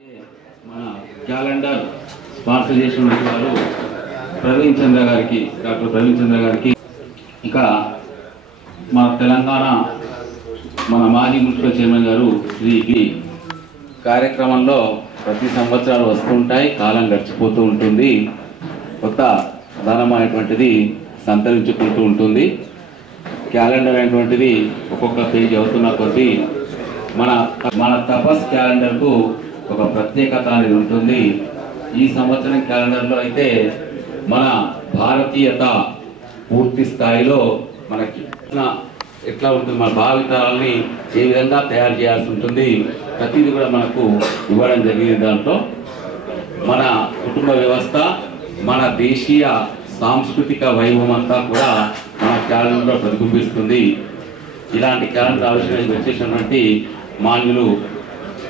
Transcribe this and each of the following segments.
మన calendar sponsor చేసిన వారు ప్రవీణ్ చంద్ర గారికి, డాక్టర్ ప్రవీణ్ చంద్ర గారికి, ఇంకా మన తెలంగాణ మన మాజీ మున్సిపల్ చైర్మన్ గారు శ్రీ కార్యక్రమంలో ప్రతి సంవత్సరాలు వస్తుంటాయి, కాలం గడిచిపోతూ ఉంటుంది, కొత్త ధనం అనేటువంటిది సంతరించుకుంటూ ఉంటుంది. క్యాలెండర్ అనేటువంటిది ఒక్కొక్క పేజీ అవుతున్న కొద్దీ మన తపస్ క్యాలెండర్కు ఒక ప్రత్యేకత అనేది ఉంటుంది. ఈ సంవత్సరం క్యాలెండర్లో అయితే మన భారతీయత పూర్తి స్థాయిలో మనకి ఎట్లా ఉంటుంది, మన భావితరాలని ఏ విధంగా తయారు చేయాల్సి ఉంటుంది, ప్రతిదీ కూడా మనకు ఇవ్వడం జరిగింది. దాంట్లో మన కుటుంబ వ్యవస్థ, మన దేశీయ సాంస్కృతిక వైభవం అంతా కూడా మన క్యాలెండర్లో ప్రతిబింబిస్తుంది. ఇలాంటి క్యాలెండర్ ఆవిష్కరణ వచ్చేసినటువంటి మాన్యులు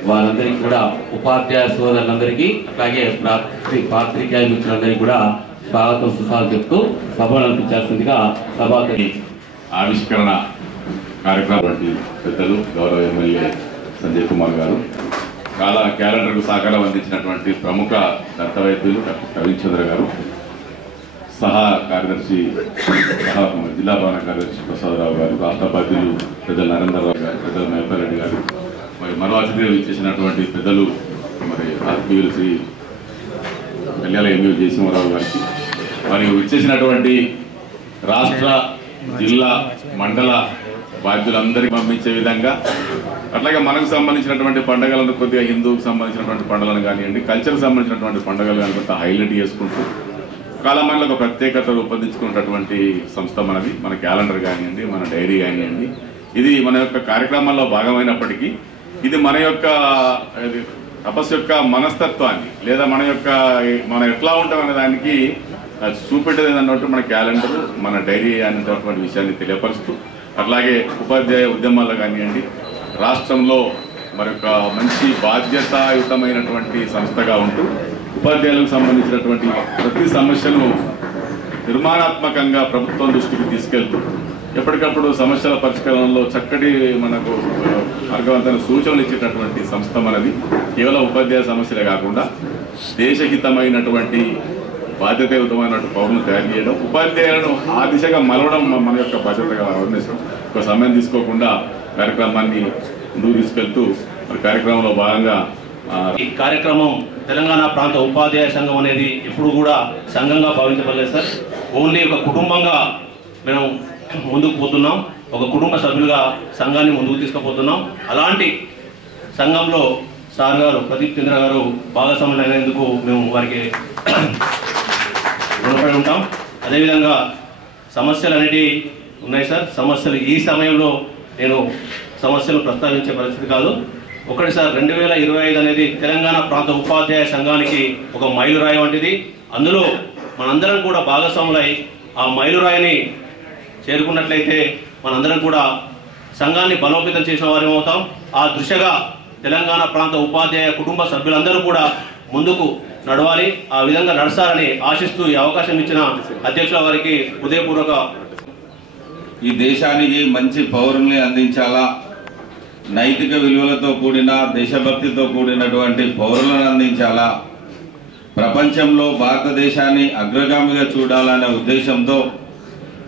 వారందరికీ కూడా, ఉపాధ్యాయ సోదరులందరికీ, అలాగే పాత్రికేయ మిత్రులందరికీ కూడా స్వాగతం సుసాలు చెప్తూ సభను అనిపించాల్సిందిగా సభాపతి ఆవిష్కరణ కార్యక్రమం పెద్దలు గౌరవ ఎమ్మెల్యే సంజయ్ కుమార్ గారు, క్యాలెండర్కు సహకారం అందించినటువంటి ప్రముఖ దంతవైద్యులు డాక్టర్ ప్రవీణ్ చంద్ర గారు, సహా కార్యదర్శి జిల్లా ప్రధాన కార్యదర్శి ప్రసాదరావు గారు, రాష్ట్ర బాధ్యులు పెద్దలు నరేంద్రరావు గారు, పెద్దలు మహేశ్వరరెడ్డి గారు, మరి మరో అతిథిగా ఇచ్చేసినటువంటి పెద్దలు మరి ఆర్పీఎల్ శ్రీ కళ్యాణ ఎంఏ జయసింహరావు గారికి, మరియు ఇచ్చేసినటువంటి రాష్ట్ర జిల్లా మండల బాధ్యులందరికీ పంపించే విధంగా, అట్లాగే మనకు సంబంధించినటువంటి పండుగలను, కొద్దిగా హిందూకు సంబంధించినటువంటి పండుగలను కానివ్వండి, కల్చర్కి సంబంధించినటువంటి పండుగలు కానీ కొంత హైలైట్ చేసుకుంటూ కాలమానంలో ఒక ప్రత్యేకత రూపొందించుకున్నటువంటి సంస్థ మనది. మన క్యాలెండర్ కానివ్వండి, మన డైరీ కానివ్వండి, ఇది మన యొక్క కార్యక్రమాల్లో భాగమైనప్పటికీ ఇది మన యొక్క తపస్సు యొక్క మనస్తత్వాన్ని, లేదా మనం ఎట్లా ఉంటామనే దానికి చూపెట్టేది అన్నట్టు మన క్యాలెండర్, మన డైరీ అనేటటువంటి విషయాన్ని తెలియపరుస్తూ, అట్లాగే ఉపాధ్యాయ ఉద్యమాల్లో కానివ్వండి, రాష్ట్రంలో మరొక మంచి బాధ్యతాయుతమైనటువంటి సంస్థగా ఉంటూ ఉపాధ్యాయులకు సంబంధించినటువంటి ప్రతి సమస్యను నిర్మాణాత్మకంగా ప్రభుత్వం దృష్టికి తీసుకెళ్తూ ఎప్పటికప్పుడు సమస్యల పరిష్కారంలో చక్కటి మనకు మార్గవంతమైన సూచనలు ఇచ్చేటటువంటి సంస్థ మనది. కేవలం ఉపాధ్యాయ సమస్యలే కాకుండా దేశహితమైనటువంటి బాధ్యతాయుతమైనటువంటి పౌరులను తయారు చేయడం, ఉపాధ్యాయులను ఆ దిశగా మలవడం మన యొక్క బాధ్యతగా వర్ణిస్తాం. ఒక సమయం తీసుకోకుండా కార్యక్రమాన్ని ముందుకు తీసుకెళ్తూ కార్యక్రమంలో భాగంగా ఈ కార్యక్రమం తెలంగాణ ప్రాంత ఉపాధ్యాయ సంఘం అనేది ఎప్పుడు కూడా సంఘంగా భావించబడలేదు సార్. ఓన్లీ ఒక కుటుంబంగా మేము ముందుకు పోతున్నాం, ఒక కుటుంబ సభ్యులుగా సంఘాన్ని ముందుకు తీసుకుపోతున్నాం. అలాంటి సంఘంలో సార్ గారు ప్రదీప్ చంద్ర గారు భాగస్వాములు అయినందుకు మేము వారికి రుణపడి ఉంటాం. అదేవిధంగా సమస్యలు అనేటివి ఉన్నాయి సార్. సమస్యలు ఈ సమయంలో నేను సమస్యలు ప్రస్తావించే పరిస్థితి కాదు. ఒకటి సార్, 2025 అనేది తెలంగాణ ప్రాంత ఉపాధ్యాయ సంఘానికి ఒక మైలురాయి వంటిది. అందులో మనందరం కూడా భాగస్వాములై ఆ మైలురాయిని చేరుకున్నట్లయితే మనందరం కూడా సంఘాన్ని బలోపేతం చేసిన వారం అవుతాం. ఆ దిశగా తెలంగాణ ప్రాంత ఉపాధ్యాయ కుటుంబ సభ్యులందరూ కూడా ముందుకు నడవాలి. ఆ విధంగా నడచాలని ఆశిస్తూ ఈ అవకాశం ఇచ్చిన అధ్యక్షుల వారికి హృదయపూర్వక. ఈ దేశానికి మంచి పౌరుల్ని అందించాలా, నైతిక విలువలతో కూడిన దేశభక్తితో కూడినటువంటి పౌరులను అందించాలా, ప్రపంచంలో భారతదేశాన్ని అగ్రగామిగా చూడాలనే ఉద్దేశంతో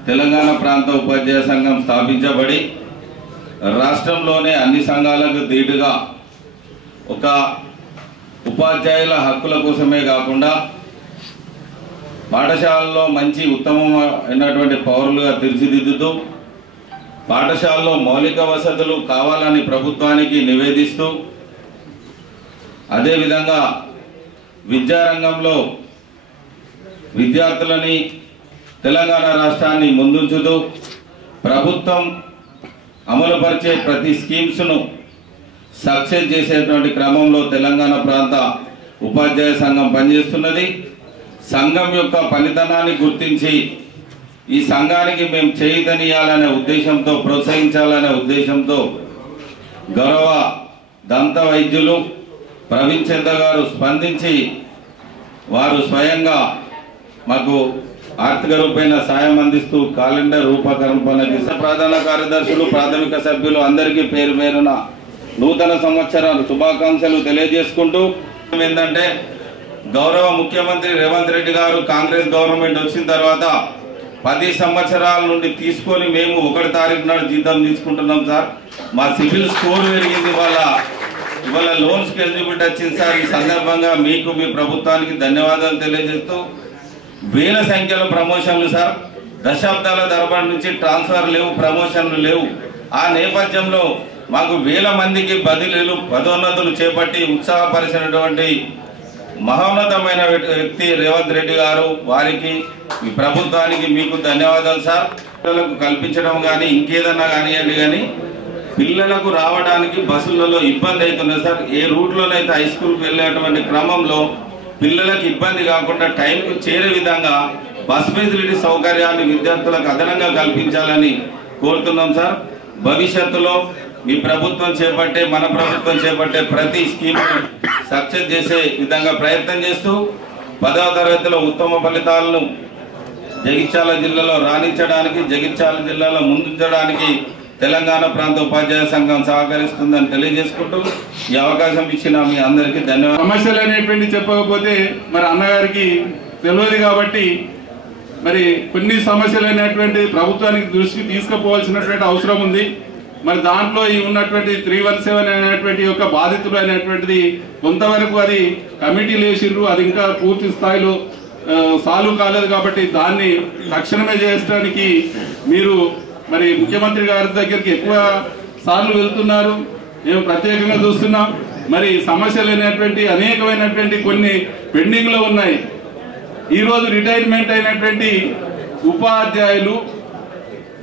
తెలంగాణ ప్రాంత ఉపాధ్యాయ సంఘం స్థాపించబడి రాష్ట్రంలోనే అన్ని సంఘాలకు ధీటుగా ఒక ఉపాధ్యాయుల హక్కుల కోసమే కాకుండా పాఠశాలలో మంచి ఉత్తమమైనటువంటి పౌరులుగా తీర్చిదిద్దుతూ పాఠశాలలో మౌలిక వసతులు కావాలని ప్రభుత్వానికి నివేదిస్తూ, అదేవిధంగా విద్యారంగంలో విద్యార్థులని తెలంగాణ రాష్ట్రాన్ని ముందుంచుతూ ప్రభుత్వం అమలుపరిచే ప్రతి స్కీమ్స్ను సక్సెస్ చేసేటువంటి క్రమంలో తెలంగాణ ప్రాంత ఉపాధ్యాయ సంఘం పనిచేస్తున్నది. సంఘం యొక్క పనితనాన్ని గుర్తించి ఈ సంఘానికి మేము చేయుతనియాలనే ఉద్దేశంతో, ప్రోత్సహించాలనే ఉద్దేశంతో గౌరవ దంత వైద్యులు ప్రవీణ్ చంద్ర గారు స్పందించి వారు స్వయంగా మాకు ఆర్థిక రూపేణ సాయం అందిస్తూ క్యాలెండర్ రూపకల్పనకి ప్రధాన కార్యదర్శులు, ప్రాథమిక సభ్యులు అందరికీ పేరు పేరున నూతన సంవత్సర శుభాకాంక్షలు తెలియజేసుకుంటూ ఏంటంటే గౌరవ ముఖ్యమంత్రి రేవంత్ రెడ్డి గారు కాంగ్రెస్ గవర్నమెంట్ వచ్చిన తర్వాత 10 సంవత్సరాల నుండి తీసుకొని మేము 1 తారీఖు నాడు జీతం తీసుకుంటున్నాం సార్. మా సిబిల్ స్కోర్ పెరిగింది, ఇవాళ లోన్స్కి ఎలిజిబిలిటీ వచ్చింది సార్. ఈ సందర్భంగా మీకు మీ ప్రభుత్వానికి ధన్యవాదాలు తెలియజేస్తూ వేల సంఖ్యలో ప్రమోషన్లు సార్. దశాబ్దాల తరబడి నుంచి ట్రాన్స్ఫర్ లేవు, ప్రమోషన్లు లేవు. ఆ నేపథ్యంలో మాకు వేల మందికి బదిలీలు పదోన్నతులు చేపట్టి ఉత్సాహపరిచినటువంటి మహోన్నతమైన వ్యక్తి రేవంత్ రెడ్డి గారు. వారికి ఈ ప్రభుత్వానికి మీకు ధన్యవాదాలు సార్. పిల్లలకు కల్పించడం కానీ ఇంకేదన్నా కానివ్వండి, కానీ పిల్లలకు రావడానికి బస్సులలో ఇబ్బంది అవుతుంది సార్. ఏ రూట్లోనైతే హై స్కూల్కి వెళ్ళేటువంటి క్రమంలో పిల్లలకు ఇబ్బంది కాకుండా టైంకు చేరే విధంగా బస్ ఫెసిలిటీ సౌకర్యాన్ని విద్యార్థులకు అదనంగా కల్పించాలని కోరుతున్నాం సార్. భవిష్యత్తులో మీ ప్రభుత్వం చేపట్టే, మన ప్రభుత్వం చేపట్టే ప్రతి స్కీమ్ సక్సెస్ చేసే విధంగా ప్రయత్నం చేస్తూ 10వ తరగతిలో ఉత్తమ ఫలితాలను జగిత్యాల జిల్లాలో రాణించడానికి, జగిత్యాల జిల్లాలో ముందుంచడానికి తెలంగాణ ప్రాంత ఉపాధ్యాయ సంఘం సహకరిస్తుందని తెలియజేసుకుంటూ ఈ అవకాశం ఇచ్చిన మీ అందరికీ ధన్యవాదాలు. సమస్యలు అనేటువంటి చెప్పకపోతే మరి అన్నగారికి తెలియదు కాబట్టి మరి కొన్ని సమస్యలు అనేటువంటి ప్రభుత్వానికి దృష్టికి తీసుకుపోవాల్సినటువంటి అవసరం ఉంది. మరి దాంట్లో ఈ ఉన్నటువంటి 317 అనేటువంటి యొక్క బాధితులు అనేటువంటిది కొంతవరకు అది కమిటీలు వేసిర్రు, అది ఇంకా పూర్తి స్థాయిలో సాల్వ్ కాలేదు. కాబట్టి దాన్ని తక్షణమే చేయడానికి మీరు మరి ముఖ్యమంత్రి గారి దగ్గరికి ఎక్కువ సార్లు వెళ్తున్నారు, మేము ప్రత్యేకంగా చూస్తున్నాం. మరి సమస్యలు అనేటువంటి అనేకమైనటువంటి కొన్ని పెండింగ్లో ఉన్నాయి. ఈరోజు రిటైర్మెంట్ అయినటువంటి ఉపాధ్యాయులు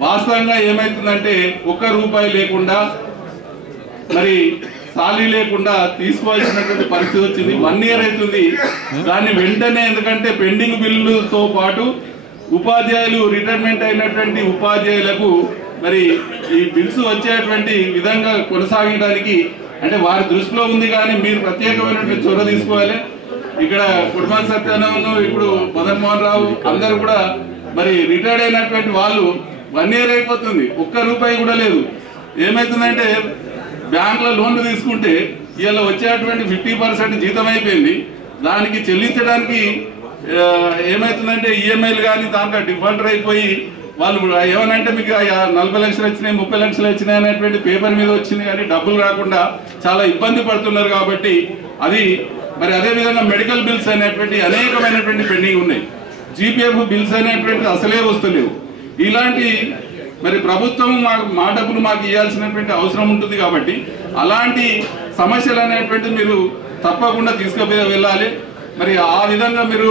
వాస్తవంగా ఏమవుతుందంటే ₹1 లేకుండా మరి సాలరీ లేకుండా తీసుకోవాల్సినటువంటి పరిస్థితి వచ్చింది. 1 year అవుతుంది. దాన్ని వెంటనే, ఎందుకంటే పెండింగ్ బిల్లుతో పాటు ఉపాధ్యాయులు రిటైర్మెంట్ అయినటువంటి ఉపాధ్యాయులకు మరి ఈ బిల్స్ వచ్చేటువంటి విధంగా కొనసాగడానికి అంటే వారి దృష్టిలో ఉంది. కానీ మీరు ప్రత్యేకమైనటువంటి చొరవ తీసుకోవాలి. ఇక్కడ కుటుంబ సత్యానందం, ఇప్పుడు మదన్ మోహన్ రావు అందరూ కూడా మరి రిటైర్డ్ అయినటువంటి వాళ్ళు 1 year అయిపోతుంది, ₹1 కూడా లేదు. ఏమవుతుందంటే బ్యాంకులో లోన్లు తీసుకుంటే ఇలా వచ్చేటువంటి 50% జీతం అయిపోయింది. దానికి చెల్లించడానికి ఏమవుతుందంటే ఈఎంఐలు కానీ దాంట్లో డిఫాల్టర్ అయిపోయి వాళ్ళు ఏమనంటే మీకు 40 లక్షలు వచ్చినాయి, 30 లక్షలు వచ్చినాయి అనేటువంటి పేపర్ మీద వచ్చింది, కానీ డబ్బులు రాకుండా చాలా ఇబ్బంది పడుతున్నారు. కాబట్టి అది మరి అదేవిధంగా మెడికల్ బిల్స్ అనేటువంటి అనేకమైనటువంటి పెండింగ్ ఉన్నాయి. జీపీఎఫ్ బిల్స్ అనేటువంటి అసలే వస్తలేవు. ఇలాంటి మరి ప్రభుత్వం మా డబ్బులు మాకు ఇవ్వాల్సినటువంటి అవసరం ఉంటుంది. కాబట్టి అలాంటి సమస్యలు అనేటువంటి మీరు తప్పకుండా తీసుకుపోయి వెళ్ళాలి. మరి ఆ విధంగా మీరు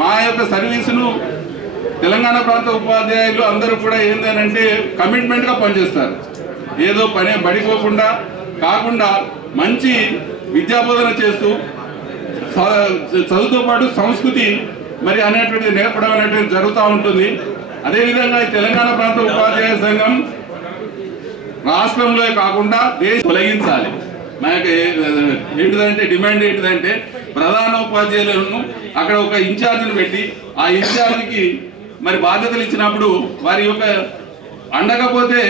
మా యొక్క సర్వీసును తెలంగాణ ప్రాంత ఉపాధ్యాయులు అందరూ కూడా ఏంటంటే కమిట్మెంట్గా పనిచేస్తారు. ఏదో పని బడిపోకుండా కాకుండా మంచి విద్యాబోధన చేస్తూ చదువుతో పాటు సంస్కృతి మరి అనేటువంటిది నేర్పడం అనేటువంటి జరుగుతూ ఉంటుంది. అదేవిధంగా తెలంగాణ ప్రాంత ఉపాధ్యాయ సంఘం రాష్ట్రంలో కాకుండా దేశం తొలగించాలి. మనకి ఏంటిదంటే డిమాండ్ ఏంటిదంటే ప్రధాన ఉపాధ్యాయులను అక్కడ ఒక ఇన్ఛార్జిని పెట్టి ఆ ఇన్ఛార్జికి మరి బాధ్యతలు ఇచ్చినప్పుడు వారి యొక్క అండకపోతే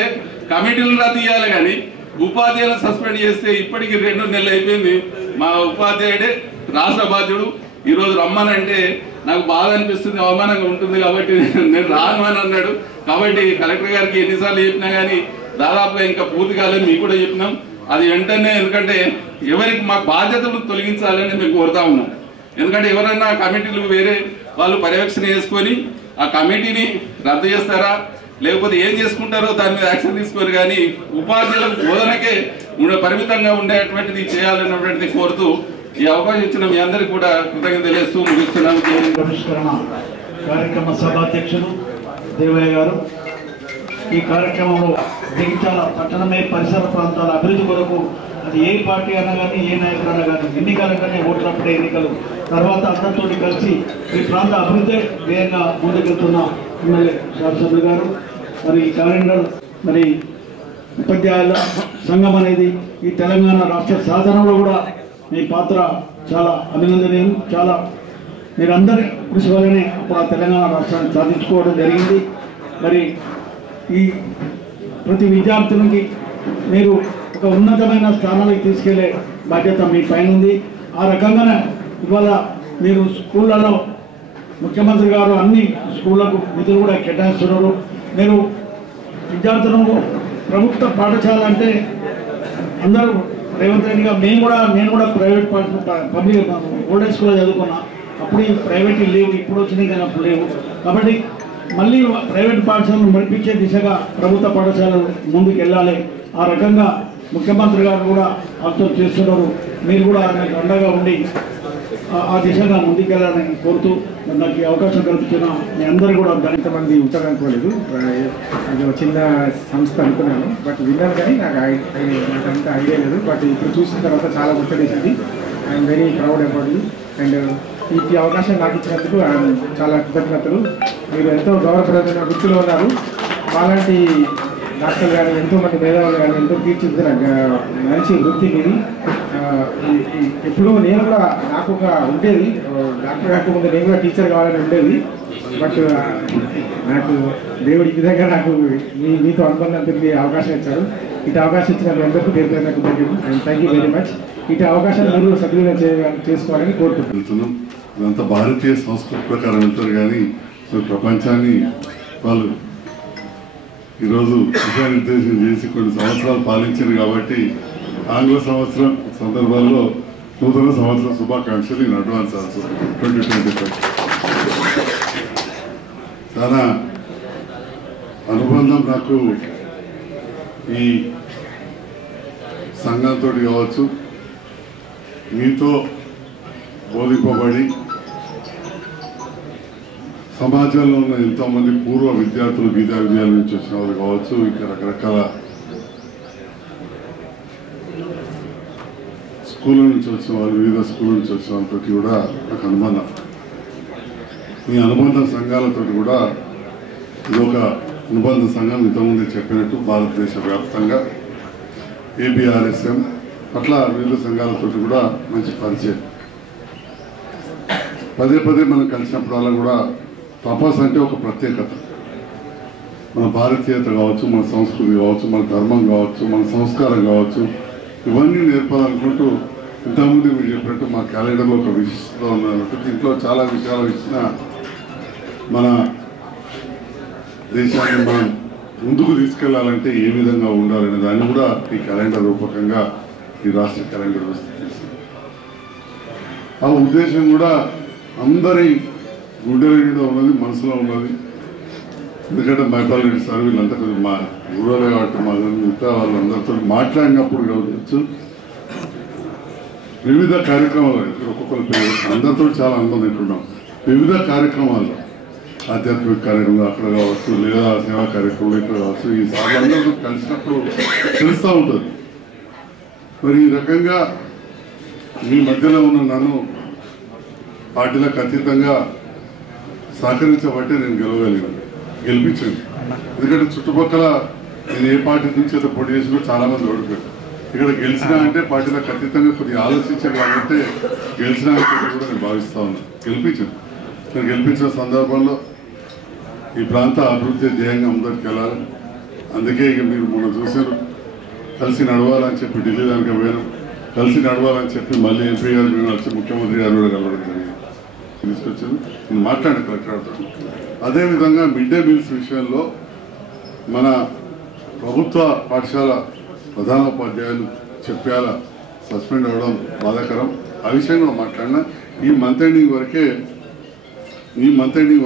కమిటీలను రద్దు చేయాలి. కానీ ఉపాధ్యాయులను సస్పెండ్ చేస్తే ఇప్పటికి 2 నెలలు అయిపోయింది. మా ఉపాధ్యాయుడే రాష్ట్ర బాధ్యుడు. ఈరోజు రమ్మనంటే నాకు బాధ అనిపిస్తుంది, అవమానంగా ఉంటుంది. కాబట్టి నేను రాను అని అన్నాడు. కాబట్టి కలెక్టర్ గారికి ఎన్నిసార్లు చెప్పినా కానీ దాదాపుగా ఇంకా పూర్తి కాలేదని మీకు కూడా చెప్పినాం. అది వెంటనే, ఎందుకంటే ఎవరికి మా బాధ్యతలు తొలగించాలని మేము కోరుతా ఉన్నాం. ఎందుకంటే ఎవరైనా కమిటీలు వేరే వాళ్ళు పర్యవేక్షణ చేసుకొని ఆ కమిటీని రద్దు చేస్తారా లేకపోతే ఏం చేసుకుంటారో దాని మీద యాక్షన్ తీసుకోరు. కానీ ఉపాధ్యాయులకు బోధనకే పరిమితంగా ఉండేటువంటిది చేయాలన్నటువంటిది కోరుతూ ఈ అవకాశం ఇచ్చిన మీ అందరికీ కూడా కృతజ్ఞతలు తెలియజేస్తూ ముగిస్తున్నాను. ఆవిష్కరణ కార్యక్రమ సభాధ్యక్షులు దేవయ్య గారు ఈ కార్యక్రమంలో జగిత్యాల పట్టణమే పరిసర ప్రాంతాల అభివృద్ధి కొరకు అది ఏ పార్టీ అన్నా కానీ ఏ నాయకుడు అన్నా కానీ ఎన్నికలకనే ఓట్లప్పుడే ఎన్నికలు తర్వాత అందరితో కలిసి ఈ ప్రాంత అభివృద్ధి వేగంగా ముందుకెళ్తున్న ఎమ్మెల్యే శాసనసభ్యులు గారు మరి ఈ క్యాలెండర్ మరి ఉపాధ్యాయుల సంఘం అనేది ఈ తెలంగాణ రాష్ట్ర సాధనలో కూడా మీ పాత్ర చాలా అభినందనీయం. చాలా మీరందరి కృషి వల్లనే అప్పుడు ఆ తెలంగాణ రాష్ట్రాన్ని సాధించుకోవడం జరిగింది. మరి ఈ ప్రతి విద్యార్థులకి మీరు ఒక ఉన్నతమైన స్థానాలకు తీసుకెళ్లే బాధ్యత మీ పైన ఉంది. ఆ రకంగానే ఇవాళ మీరు స్కూళ్ళలో ముఖ్యమంత్రి గారు అన్ని స్కూళ్ళకు నిధులు కూడా కేటాయిస్తున్నారు. మీరు విద్యార్థులను ప్రభుత్వ పాఠశాల అంటే అందరూ రేవంత్ రెడ్డి గారు నేను కూడా ప్రైవేట్ పబ్లిక్ ఓల్డేజ్ స్కూల్లో చదువుకున్నా. అప్పుడు ఈ ప్రైవేట్ లేవు, ఇప్పుడు వచ్చినాయి కానీ అప్పుడు లేవు. కాబట్టి మళ్ళీ ప్రైవేట్ పాఠశాలను నడిపించే దిశగా ప్రభుత్వ పాఠశాలలు ముందుకు వెళ్ళాలి. ఆ రకంగా ముఖ్యమంత్రి గారు కూడా ఆలోచన చేస్తున్నారు. మీరు కూడా ఆయనకు అండగా ఉండి ఆ దిశగా ముందుకెళ్ళాలని కోరుతూ నాకు ఈ అవకాశం కల్పించిన మీ అందరూ కూడా ఎంతమంది ఉంటారనుకోలేదు. అది ఒక చిన్న సంస్థ అనుకున్నాను, బట్ విన్నాను కానీ నాకు అంత ఐడియా లేదు. బట్ ఇప్పుడు చూసిన తర్వాత చాలా ముచ్చటేసింది. I'm very proud about you. And ఈ అవకాశం నాకు ఇచ్చినందుకు చాలా కృతజ్ఞతలు. మీరు ఎంతో గౌరవప్రదమైన వృత్తిలో ఉన్నారు. మాలాంటి డాక్టర్లు కానీ ఎంతోమంది మేధావులు కానీ ఎంతో తీర్చిదిద్దిన మంచి వృత్తి మీది. ఎప్పుడూ నేను కూడా నాకు ఒక ఉండేది, డాక్టర్ కాకముందు నేను కూడా టీచర్ కావాలని ఉండేది. బట్ నాకు దేవుడి విధంగా నాకు మీతో అనుబంధం తిరిగి అవకాశం ఇచ్చారు. ఇటు అవకాశం ఇచ్చిన మీ అందరికీ పేరు థ్యాంక్ యూ వెరీ మచ్. ఇటు అవకాశం మీరు సద్వినియోగం చేసుకోవాలని కోరుకుంటున్నాం. ఇదంతా భారతీయ సంస్కృతి ప్రకారం వెళ్తారు కానీ ప్రపంచాన్ని వాళ్ళు ఈరోజు దిశానిర్దేశం చేసి కొన్ని సంవత్సరాలు పాలించారు కాబట్టి ఆంగ్ల సంవత్సరం సందర్భాల్లో నూతన సంవత్సరం శుభాకాంక్షలు ఇన్ అడ్వాన్స్ ఆల్సో 2025. చాలా అనుబంధం నాకు ఈ సంఘంతో కావచ్చు, మీతో బోధింపబడి సమాజంలో ఉన్న ఎంతోమంది పూర్వ విద్యార్థులు విద్యాలయాల నుంచి వచ్చిన వాళ్ళు కావచ్చు, ఇంకా రకరకాల స్కూళ్ళ నుంచి వచ్చిన వాళ్ళు, వివిధ స్కూళ్ళ నుంచి వచ్చిన వాళ్ళతో కూడా నాకు అనుబంధం. ఈ అనుబంధ సంఘాలతో కూడా ఇదొక అనుబంధ సంఘం ఇంతకుముందు చెప్పినట్టు భారతదేశ వ్యాప్తంగా ఏబిఆర్ఎస్ఎం అట్లా వివిధ సంఘాలతో కూడా మంచి పరిచయం. పదే పదే మనం కలిసినప్పుడల్లా కూడా తపస్సు అంటే ఒక ప్రత్యేకత. మన భారతీయత కావచ్చు, మన సంస్కృతి కావచ్చు, మన ధర్మం కావచ్చు, మన సంస్కారం కావచ్చు, ఇవన్నీ నేర్పాలనుకుంటూ ఇంతకుముందు మీరు చెప్పినట్టు మా క్యాలెండర్లో ఒక విశిష్టత ఉన్నట్టు ఇంట్లో చాలా విషయాలు ఇచ్చిన మన దేశాన్ని మనం ముందుకు తీసుకెళ్లాలంటే ఏ విధంగా ఉండాలనే దాన్ని కూడా ఈ క్యాలెండర్ రూపకంగా ఈ రాష్ట్ర క్యాలెండర్ చేసింది. ఆ ఉద్దేశం కూడా అందరి గుండెలో ఉన్నది, మనసులో ఉన్నది. ఎందుకంటే మైపాలరెడ్డి సార్ వీళ్ళంతా మా ఊరలే కాబట్టి మా మిగతా వాళ్ళందరితో మాట్లాడినప్పుడు కావచ్చు, వివిధ కార్యక్రమాలు ఒక్కొక్కరు అందరితో చాలా అనుభవం తింటున్నాం. వివిధ కార్యక్రమాలు, ఆధ్యాత్మిక కార్యక్రమాలు అక్కడ కావచ్చు, లేదా సేవా కార్యక్రమాలు ఇక్కడ కావచ్చు, ఈ సార్లు అందరూ కలిసినప్పుడు తెలుస్తూ ఉంటుంది. మరి ఈ రకంగా మీ మధ్యలో ఉన్న నన్ను పార్టీలకు అతీతంగా సహకరించబట్టే నేను గెలిపించాను. ఎందుకంటే చుట్టుపక్కల నేను ఏ పార్టీ నుంచి అయితే పోటీ చేసినా చాలా మంది ఓడిపోయారు. ఇక్కడ గెలిచినా అంటే పార్టీలకు అతీతంగా కొద్దిగా ఆలోచించాను కాబట్టి గెలిచినా కూడా నేను భావిస్తా ఉన్నాను. గెలిపించాను. నేను గెలిపించిన సందర్భంలో ఈ ప్రాంత అభివృద్ధి ధ్యేయంగా ముందరికి వెళ్ళాలి. అందుకే ఇక మీరు మొన్న చూశారు, కలిసి నడవాలని చెప్పి ఢిల్లీ దానికి పోయాను. కలిసి నడవాలని చెప్పి మళ్ళీ ఎంపీ గారు మేము వచ్చి ముఖ్యమంత్రి గారు కూడా కలవడం జరిగింది. తీసుకొచ్చాను, నేను మాట్లాడిన కలెక్టర్తో. అదేవిధంగా మిడ్ డే మీల్స్ విషయంలో మన ప్రభుత్వ పాఠశాల ప్రధానోపాధ్యాయులు చెప్పాల సస్పెండ్ అవ్వడం బాధాకరం. ఆ విషయం కూడా మాట్లాడినా ఈ మంత్ ఎండింగ్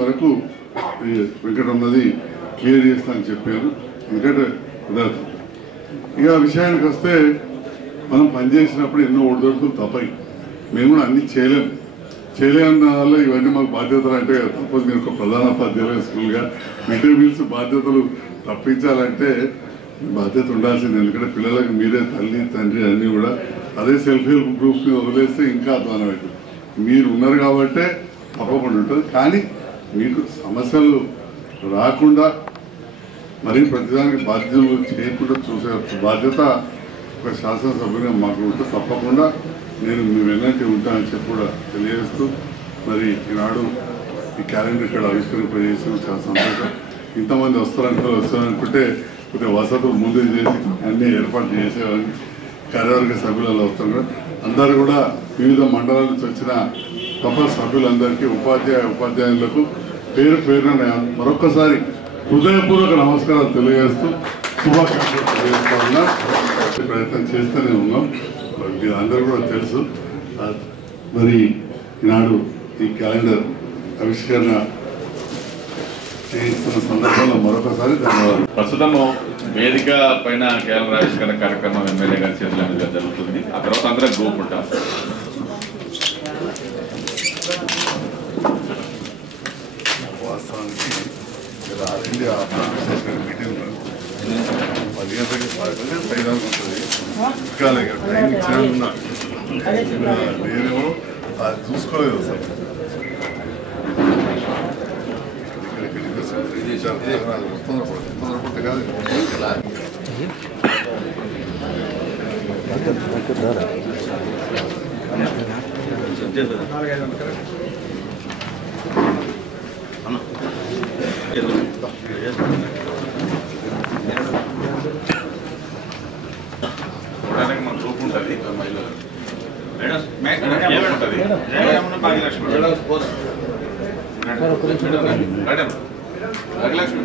వరకు వెంకటరమణది క్లియర్ చేస్తా అని చెప్పారు. ఎందుకంటే ఇక విషయానికి వస్తే మనం పనిచేసినప్పుడు ఎన్నో ఒడిదొడుకులు తప్పాయి. మేము కూడా అన్ని చేయలేమన్న వల్ల ఇవన్నీ మాకు బాధ్యతలు అంటే తప్పదు. నేను ఒక ప్రధానోపాధ్యాయులు స్కూల్గా మిడ్ డే మీల్స్ బాధ్యతలు తప్పించాలంటే బాధ్యత ఉండాల్సింది. ఎందుకంటే పిల్లలకు మీరే తల్లి తండ్రి అన్నీ కూడా అదే సెల్ఫ్ హెల్ప్ గ్రూప్స్ని వదిలేస్తే ఇంకా అధ్వానం అవుతుంది. మీరు ఉన్నారు కాబట్టే తప్పకుండా ఉంటుంది. కానీ మీకు సమస్యలు రాకుండా మరీ ప్రతిదానికి బాధ్యతలు చేయకుండా చూసే బాధ్యత ఒక శాసనసభ్యుగా మాకు ఉంటే తప్పకుండా నేను మీ వెన్నట్టు ఉంటానని చెప్పి కూడా తెలియజేస్తూ, మరి ఈనాడు ఈ క్యాలెండర్ ఇక్కడ ఆవిష్కరింపజేసిన చాలా సంతోషం. ఇంతమంది వస్తారనుకుంటే కొద్దిగా వసతులు ముందు చేసి అన్నీ ఏర్పాటు చేసేవాడిని. కార్యవర్గ సభ్యులలో వస్తారు. అందరూ కూడా వివిధ మండలాల నుంచి వచ్చిన తపస్ సభ్యులందరికీ ఉపాధ్యాయులకు పేరు పేరున మరొకసారి హృదయపూర్వక నమస్కారాలు తెలియజేస్తూ శుభాకాంక్షలు తెలియజేస్తా ఉన్నా. ప్రయత్నం చేస్తూనే ఉన్నాం, ఇది అందరూ కూడా తెలుసు. మరి ఈనాడు ఈ క్యాలెండర్ ఆవిష్కరణ చేయిస్తున్న సందర్భంలో మరొకసారి ధన్యవాదాలు. ప్రస్తుతము వేదిక పైన క్యాలెండర్ ఆవిష్కరణ కార్యక్రమం ఎమ్మెల్యే గారి చేతుల మీద జరుగుతుంది. ఆ తర్వాత అందరం గ్రూప్ ఉంటాం. వాస్తవానికి ఆల్ ఇండియా మీటింగ్ 10 గంటలకి 5 దాకా ఉంటుంది. ఇంకా టైం ఇచ్చిన నేనేమో అది చూసుకోలేదు అసలు. తొందరపడితే కాదు. చూడడానికి మన గ్రూప్ ఉంటుంది. భాగ్యలక్ష్మి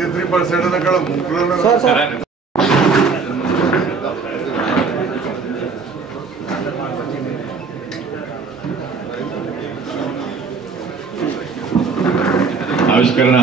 33% అక్కడ ముగ్గురు ఆవిష్కరణ